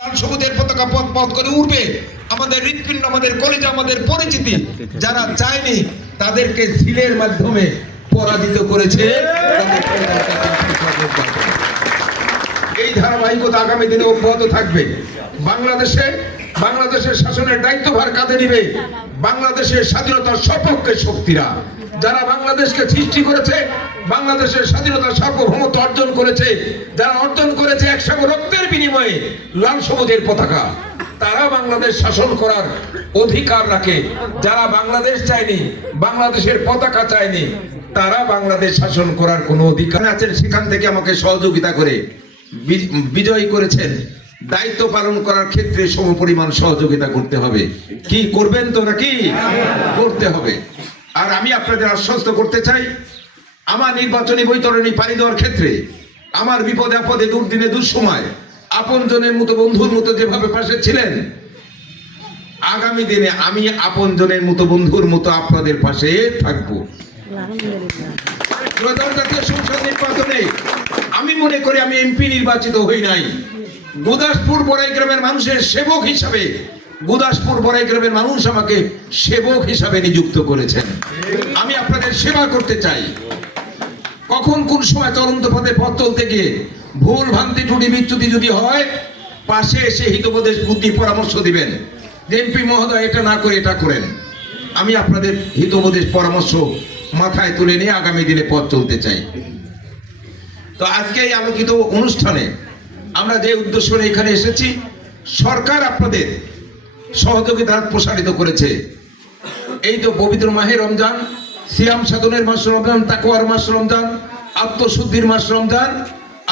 সবুজের পতাকা পথ পথ করে উঠবে, আমাদের হৃৎপিণ্ড, আমাদের কলেজে, আমাদের পরিচিতি যারা চায়নি তাদেরকে সিলের মাধ্যমে পরাজিত করেছে। এই ধারাবাহিকতা আগামী দিনে অব্যাহত থাকবে। বাংলাদেশের শাসনের দায়িত্বভার কাঁধে নিবে বাংলাদেশের স্বাধীনতার সপক্ষে শক্তিরা, যারা বাংলাদেশকে সৃষ্টি করেছে, বাংলাদেশের স্বাধীনতার সার্বভৌমত্ব অর্জন করেছে, যারা অর্জন করেছে একসঙ্গে রক্তের বিনিময়ে লাল সবুজের পতাকা, তারা বাংলাদেশ শাসন করার অধিকার রাখে। যারা বাংলাদেশ চায়নি, বাংলাদেশের পতাকা চায়নি, তারা বাংলাদেশ শাসন করার কোনো অধিকার আছেন। সেখান থেকে আমাকে সহযোগিতা করে বিজয়ী করেছেন। দায়িত্ব পালন করার ক্ষেত্রে সমপরিমাণ সহযোগিতা করতে হবে। কি করবেন তো নাকি? করতে হবে। আর আমি আপনাদের আশ্বস্ত করতে চাই, আমার নির্বাচনী বৈতরণী পাড়ি দেওয়ার ক্ষেত্রে, আমার বিপদে আপদে, দুর্দিনে দুঃসময় আপনজনের মতো, বন্ধুর মতো যেভাবে পাশে ছিলেন, আগামী দিনে আমি আপনজনের মতো, বন্ধুর মতো আপনাদের পাশে থাকবো। জাতীয় সংসদ নির্বাচনে আমি মনে করি আমি এমপি নির্বাচিত হই নাই, গুদাসপুর বড়াই গ্রামের মানুষের সেবক হিসাবে, গুদাসপুর বড়াই গ্রামের মানুষ আমাকে সেবক হিসাবে নিযুক্ত করেছেন। আমি আপনাদের সেবা করতে চাই। কখন কোন সময় চলন্ত পথে পথ চলতে গিয়ে ভুল ভ্রান্তি ত্রুটি বিচ্যুতি যদি হয়, পাশে এসে হিতোপদেশ বুদ্ধি পরামর্শ দিবেন, এমপি মহোদয় এটা না করে এটা করেন। আমি আপনাদের হিতোপদেশ পরামর্শ মাথায় তুলে নিয়ে আগামী দিনে পথ চলতে চাই। তো আজকে এই আলোকিত অনুষ্ঠানে আমরা যে উদ্দেশ্য নিয়ে এখানে এসেছি, সরকার আপনাদের সহযোগিতা প্রসারিত করেছে। এই তো পবিত্র মাহে রমজান, সিয়াম সাধনের মাস রমজান, তাকওয়ার মাস রমজান, আত্মশুদ্ধির মাস রমজান,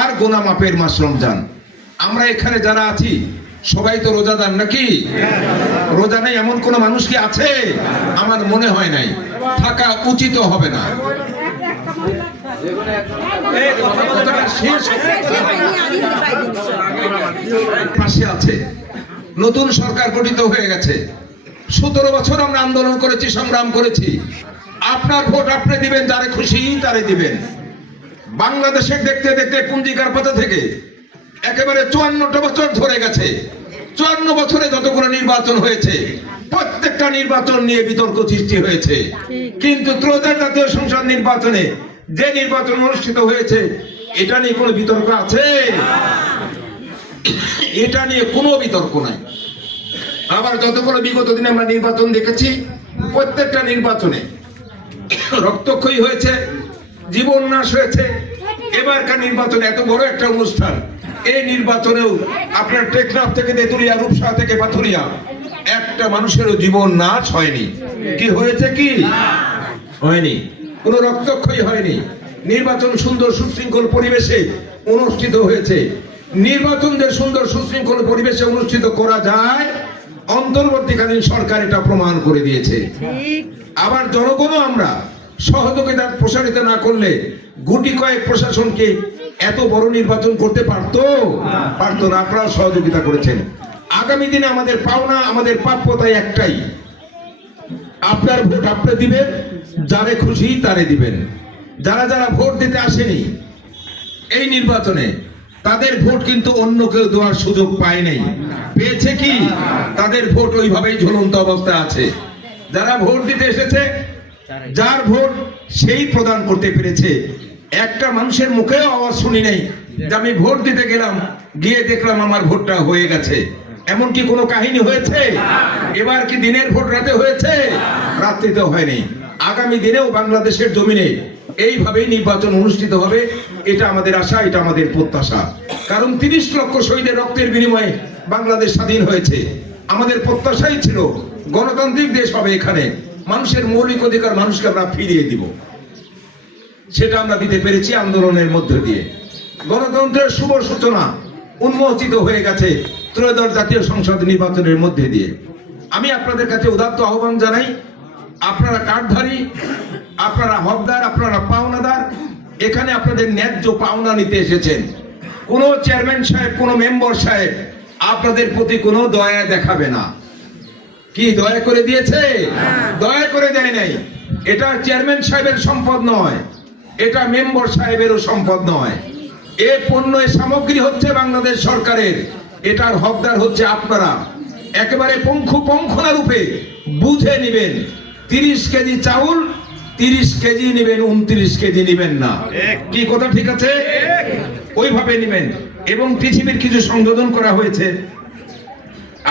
আর গোনা মাপের মাস রমজান। আমরা এখানে যারা আছি সবাই তো রোজাদার নাকি? রোজা নেই এমন কোন মানুষ কি আছে? আমার মনে হয় নাই, থাকা উচিত হবে না। পাশে আছে, নতুন সরকার গঠিত হয়ে গেছে। 17 বছর আমরা আন্দোলন করেছি, সংগ্রাম করেছি। আপনার ভোট আপনি দিবেন, যারে খুশি তারে দিবেন। বাংলাদেশের দেখতে দেখতে পুঞ্জিকার পাতা থেকে একেবারে 54টা বছর ধরে গেছে। 54 বছরে যতগুলো নির্বাচন হয়েছে, প্রত্যেকটা নির্বাচন নিয়ে বিতর্ক সৃষ্টি হয়েছে। কিন্তু ত্রয়োদশ জাতীয় সংসদ নির্বাচনে যে নির্বাচন অনুষ্ঠিত হয়েছে, এটা নিয়ে কোনো বিতর্ক আছে? এটা নিয়ে কোনো বিতর্ক নাই। আবার যতগুলো বিগত দিনে আমরা নির্বাচন দেখেছি, প্রত্যেকটা নির্বাচনে রক্তক্ষয়ী হয়েছে, জীবন নাশ হয়েছে। এবারকার নির্বাচন এত বড় একটা অনুষ্ঠান, এই নির্বাচনেও আপনার টেকনাফ থেকে তেতুলিয়া, রূপসা থেকে পাথুরিয়া, একটা মানুষেরও জীবন নাশ হয়নি। কি হয়েছে? কি হয়নি? কোনো রক্তক্ষয়ী হয়নি। নির্বাচন সুন্দর সুশৃঙ্খল পরিবেশে অনুষ্ঠিত হয়েছে। নির্বাচন যে সুন্দর সুশৃঙ্খল পরিবেশে অনুষ্ঠিত করা যায়, অন্তর্বর্তীকালীন সরকার এটা প্রমাণ করে দিয়েছে। আবার জনগণও আমরা সহযোগিতা প্রসারিত না করলে গুটি কয়েক প্রশাসনকে এত বড় নির্বাচন করতে পারতো না। আপনারা সহযোগিতা করেছেন। আগামী দিনে আমাদের পাওনা, আমাদের প্রাপ্যতাই একটাই, আপনার ভোট আপনি দিবেন, যারে খুশি তারে দিবেন। যারা যারা ভোট দিতে আসেনি এই নির্বাচনে, তাদের ভোট কিন্তু অন্য কেউ দেওয়ার সুযোগ পায় নাই। পেয়েছে কি? তাদের ভোট ওইভাবেই ঝুলন্ত অবস্থায় আছে। যারা ভোট দিতে এসেছে, যার ভোট সেই প্রদান করতে পেরেছে। একটা মানুষের মুখেও আওয়াজ শুনি নাই যে আমি ভোট দিতে গেলাম, গিয়ে দেখলাম আমার ভোটটা হয়ে গেছে। এমন কি কোনো কাহিনী হয়েছে? এবার কি দিনের ভোট রাতে হয়েছে? রাত্রিতে হয়নি। আগামী দিনেও বাংলাদেশের জমিনে এইভাবেই নির্বাচন অনুষ্ঠিত হবে, এটা আমাদের আশা, এটা আমাদের প্রত্যাশা। কারণ 30 লক্ষ শহীদের রক্তের বিনিময়ে বাংলাদেশ স্বাধীন হয়েছে। আমাদের প্রত্যাশাই ছিল গণতান্ত্রিক দেশ হবে, এখানে মানুষের মৌলিক অধিকার মানুষকে আমরা ফিরিয়ে দিব। সেটা আমরা দিতে পেরেছি আন্দোলনের মধ্য দিয়ে। গণতন্ত্রের শুভ সূচনা উন্মোচিত হয়ে গেছে ত্রয়োদশ জাতীয় সংসদ নির্বাচনের মধ্যে দিয়ে। আমি আপনাদের কাছে উদাত্ত আহ্বান জানাই, আপনারা কার্ডধারী, আপনারা হকদার, আপনারা পাওনাদার। এখানে আপনাদের ন্যায্য পাওনা নিতে এসেছেন। কোনো চেয়ারম্যান সাহেব, কোনো মেম্বার সাহেব আপনাদের প্রতি কোনো দয়া দেখাবে না। কি দয়া করে দিয়েছে? দয়া করে দেয় নাই। এটা চেয়ারম্যান সাহেবের সম্পদ নয়, এটা মেম্বার সাহেবেরও সম্পদ নয়। এ পণ্য সামগ্রী হচ্ছে বাংলাদেশ সরকারের। এটার হকদার হচ্ছে আপনারা। একেবারে পঙ্খনা রূপে বুঝে নেবেন, 30 কেজি চাউল 30 কেজি নেবেন, 29 কেজি নেবেন না। কি কথা ঠিক আছে? ওইভাবে নেবেন। এবং পৃথিবীর কিছু সংযোজন করা হয়েছে।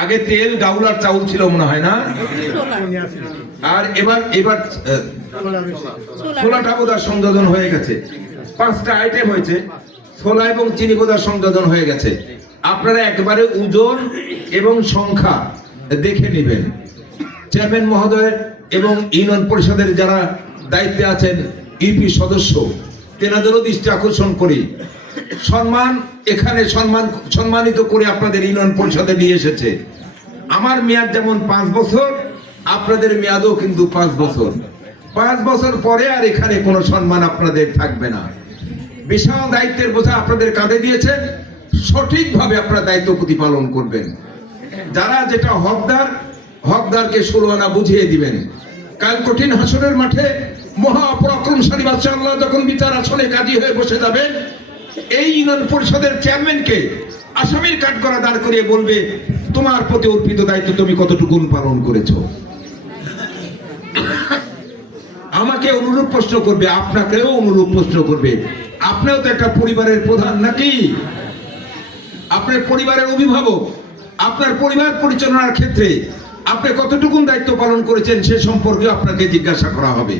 আগে তেল গাউলার চাউল ছিল মনে হয় না, আর এবার ছোলাটা বোধহয় সংযোজন হয়ে গেছে। 5টা আইটেম হয়েছে, ছোলা এবং চিনি বোধহয় সংযোজন হয়ে গেছে। আপনারা একবারে ওজন এবং সংখ্যা দেখে নেবেন। চেয়ারম্যান মহোদয় এবং ইউনিয়ন পরিষদের যারা দায়িত্বে আছেন, ইউপি সদস্য, তেনাদেরও দৃষ্টি আকর্ষণ করি, এখানে সম্মানিত করে আপনাদের ইউনিয়ন পরিষদে নিয়ে এসেছে। আমার মেয়াদ যেমন 5 বছর, আপনাদের মেয়াদও কিন্তু 5 বছর। 5 বছর পরে আর এখানে কোনো সম্মান আপনাদের থাকবে না। বিশাল দায়িত্বের বোঝা আপনাদের কাঁধে দিয়েছেন, সঠিকভাবে আপনারা দায়িত্ব প্রতিপালন করবেন। যারা যেটা হকদারকে 16 আনা বুঝিয়ে দিবেন। কাল কঠিন হাসরের মাঠে মহাপরাক্রমশালী বাদশা আল্লাহ যখন বিচার আসনে কাজী হয়ে বসে যাবেন, এই ইউনিয়ন পরিষদের চেয়ারম্যানকে আসামির কাঠগড়া দাঁড় করিয়ে বলবে, তোমার প্রতি অর্পিত দায়িত্ব তুমি কতটুকু পালন করেছো। আমাকে অনুরূপ প্রশ্ন করবে, আপনাকেও অনুরূপ প্রশ্ন করবে। আপনিও তো একটা পরিবারের প্রধান নাকি? আপনার পরিবারের অভিভাবক। আপনার পরিবার পরিচালনার ক্ষেত্রে আপনি কতটুকু দায়িত্ব পালন করেছেন সে সম্পর্কে আপনাকে জিজ্ঞাসা করা হবে।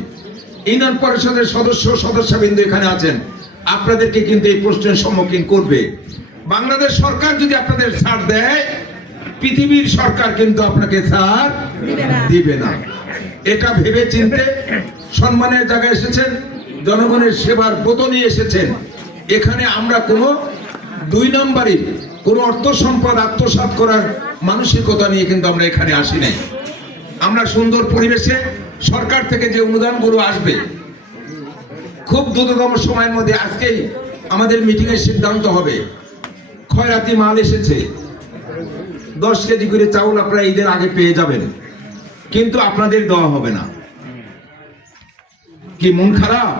ইউনিয়ন পরিষদের সদস্যবৃন্দ এখানে আছেন, আপনাদেরকে কিন্তু এই প্রশ্নের সম্মুখীন করবে। বাংলাদেশ সরকার যদি আপনাদের ছাড় দেয়, পৃথিবীর সরকার কিন্তু আপনাকে ছাড় দিবে না। এটা ভেবে চিন্তে সম্মানের জায়গায় এসেছেন, জনগণের সেবার ব্রত নিয়ে এসেছেন। এখানে আমরা কোনো 2 নম্বরই কোনো অর্থ সম্পদ আত্মসাৎ করার মানসিকতা নিয়ে কিন্তু আমরা এখানে আসি নাই। আমরা সুন্দর পরিবেশে সরকার থেকে যে অনুদানগুলো আসবে, খুব দ্রুততম সময়ের মধ্যে আজকেই আমাদের মিটিং এর সিদ্ধান্ত হবে। খয়রাতি মাল এসেছে, 10 কেজি করে চাউল আপনারা ঈদের আগে পেয়ে যাবেন, কিন্তু আপনাদের দেওয়া হবে না। কি মন খারাপ?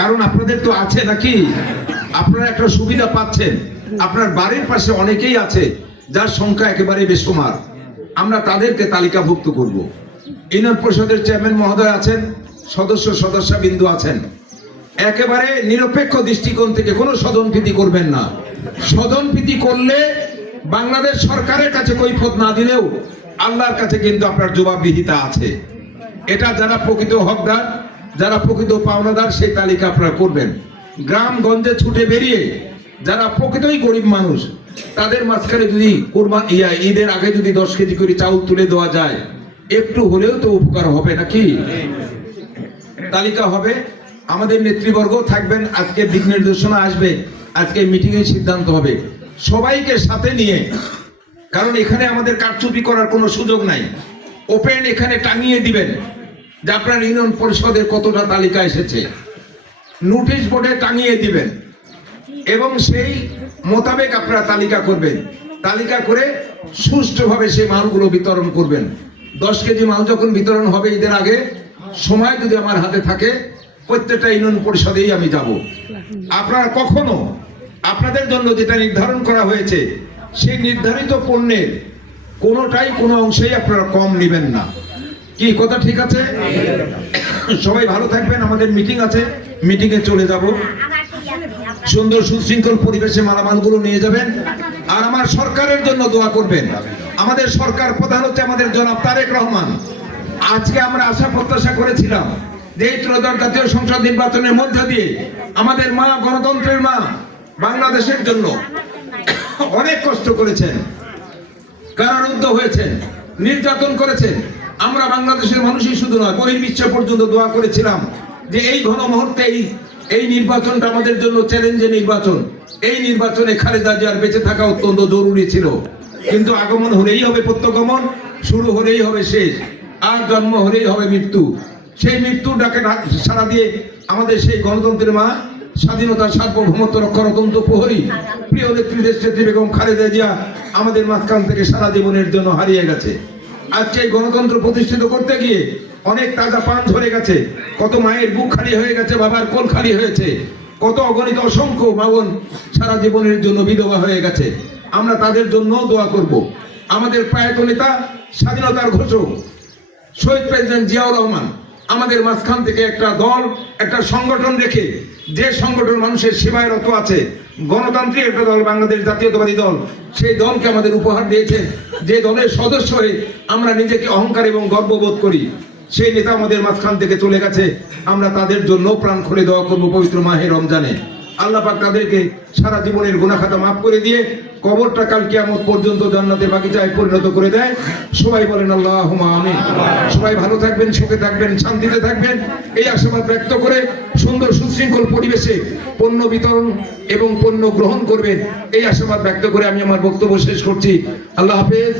কারণ আপনাদের তো আছে নাকি, আপনারা একটা সুবিধা পাচ্ছেন। আপনার বাড়ির পাশে অনেকেই আছে যার সংখ্যা একেবারে বেসুমার, আমরা তাদেরকে তালিকাভুক্ত করব। ইউনিয়ন পরিষদের চেয়ারম্যান মহোদয় আছেন, সদস্যবিন্দু আছেন। একেবারে নিরপেক্ষ দৃষ্টিকোণ থেকে কোনো স্বজনপ্রীতি করবেন না। স্বজনপ্রীতি করলে বাংলাদেশ সরকারের কাছে কৈফিয়ত না দিলেও আল্লাহর কাছে কিন্তু আপনার জবাবদিহিতা আছে। এটা যারা প্রকৃত হকদার, যারা প্রকৃত পাওনাদার, সেই তালিকা আপনারা করবেন। গ্রামগঞ্জে ছুটে বেরিয়ে যারা প্রকৃতই গরিব মানুষ, তাদের মাঝখানে যদি ঈদের আগে যদি 10 কেজি করে চাউল তুলে দেওয়া যায়, একটু হলেও তো উপকার হবে নাকি? তালিকা হবে, আমাদের নেতৃবর্গ থাকবেন, আজকে দিক নির্দেশনা আসবে, আজকে মিটিং এর সিদ্ধান্ত হবে সবাইকে সাথে নিয়ে। কারণ এখানে আমাদের কারচুপি করার কোনো সুযোগ নাই। ওপেন এখানে টাঙিয়ে দিবেন যে আপনার ইউনিয়ন পরিষদের কতটা তালিকা এসেছে, নোটিশ বোর্ডে টাঙিয়ে দিবেন এবং সেই মোতাবেক আপনারা তালিকা করবেন। তালিকা করে সুষ্ঠুভাবে সেই মালগুলো বিতরণ করবেন। 10 কেজি মাল যখন বিতরণ হবে ঈদের আগে, সময় যদি আমার হাতে থাকে, প্রত্যেকটা ইউনিয়ন পরিষদেই আমি যাব। আপনারা কখনো আপনাদের জন্য যেটা নির্ধারণ করা হয়েছে, সেই নির্ধারিত পণ্যের কোনোটাই কোনো অংশেই আপনারা কম নেবেন না। কি কথা ঠিক আছে? সবাই ভালো থাকবেন। আমাদের মিটিং আছে, মিটিংয়ে চলে যাব। সুন্দর সুশৃঙ্খল পরিবেশে মালামালগুলো নিয়ে যাবেন। আর আমার সরকারের জন্য দোয়া করবেন। আমাদের সরকার প্রধান হচ্ছে আমাদের জনাব তারেক রহমান। আজকে আমরা আশা প্রত্যাশা করেছিলাম যে এই ত্রয়োদশ জাতীয় সংসদ নির্বাচনের মধ্য দিয়ে আমাদের মা, গণতন্ত্রের মা, বাংলাদেশের জন্য অনেক কষ্ট করেছেন, কারারুদ্ধ হয়েছেন, নির্যাতন করেছেন। আমরা বাংলাদেশের মানুষই শুধু নয়, বহির্বিশ্ব পর্যন্ত দোয়া করেছিলাম যে এই ঘন মুহূর্তে এই নির্বাচনটা আমাদের জন্য চ্যালেঞ্জের নির্বাচন। এই নির্বাচনে খালেদা জিয়ার বেঁচে থাকা অত্যন্ত জরুরি ছিল। কিন্তু আগমন হলেই হবে প্রত্যগমন, শুরু হলেই হবে শেষ, আর জন্ম হলেই হবে মৃত্যু। সেই মৃত্যুর ডাকে সাড়া দিয়ে আমাদের সেই গণতন্ত্রের মা, স্বাধীনতা সার্বভৌমত্ব রক্ষার অত্যন্ত প্রহরী প্রিয় নেত্রী দেশনেত্রী বেগম খালেদা জিয়া আমাদের মাঝখান থেকে সারা জীবনের জন্য হারিয়ে গেছে। আজকে এই গণতন্ত্র প্রতিষ্ঠিত করতে গিয়ে অনেক তাজা প্রাণ ঝরে গেছে, কত মায়ের বুক খালি হয়ে গেছে, বাবার কোল খালি হয়েছে, কত অগণিত অসংখ্য মা বোন সারা জীবনের জন্য বিধবা হয়ে গেছে। আমরা তাদের জন্য দোয়া করব। আমাদের প্রয়াত নেতা, স্বাধীনতার ঘোষক শহীদ প্রেসিডেন্ট জিয়াউর রহমান আমাদের মাঝখান থেকে একটা দল, একটা সংগঠন রেখে, যে সংগঠন মানুষের সেবায় রত আছে, গণতান্ত্রিক একটা দল, বাংলাদেশ জাতীয়তাবাদী দল, সেই দলকে আমাদের উপহার দিয়েছে, যে দলের সদস্য হয়ে আমরা নিজেকে অহংকার এবং গর্ববোধ করি। সেই নেতা আমাদের মাঝখান থেকে চলে গেছে। আমরা তাদের জন্য প্রাণ খুলে দোয়া করবো পবিত্র মাহে রমজানে। আল্লাহ পাক তাদেরকে সারা জীবনের গুনাহ খাতা মাফ করে দিয়ে কবরটা কাল কিয়ামত পর্যন্ত জান্নাতের বাগিচায় পরিণত করে দেয়। সবাই বলেন আল্লাহুম্মা আমিন। সবাই ভালো থাকবেন, সুখে থাকবেন, শান্তিতে থাকবেন, এই আশাবাদ ব্যক্ত করে সুন্দর সুশৃঙ্খল পরিবেশে পণ্য বিতরণ এবং পণ্য গ্রহণ করবেন, এই আশাবাদ ব্যক্ত করে আমি আমার বক্তব্য শেষ করছি। আল্লাহ হাফেজ।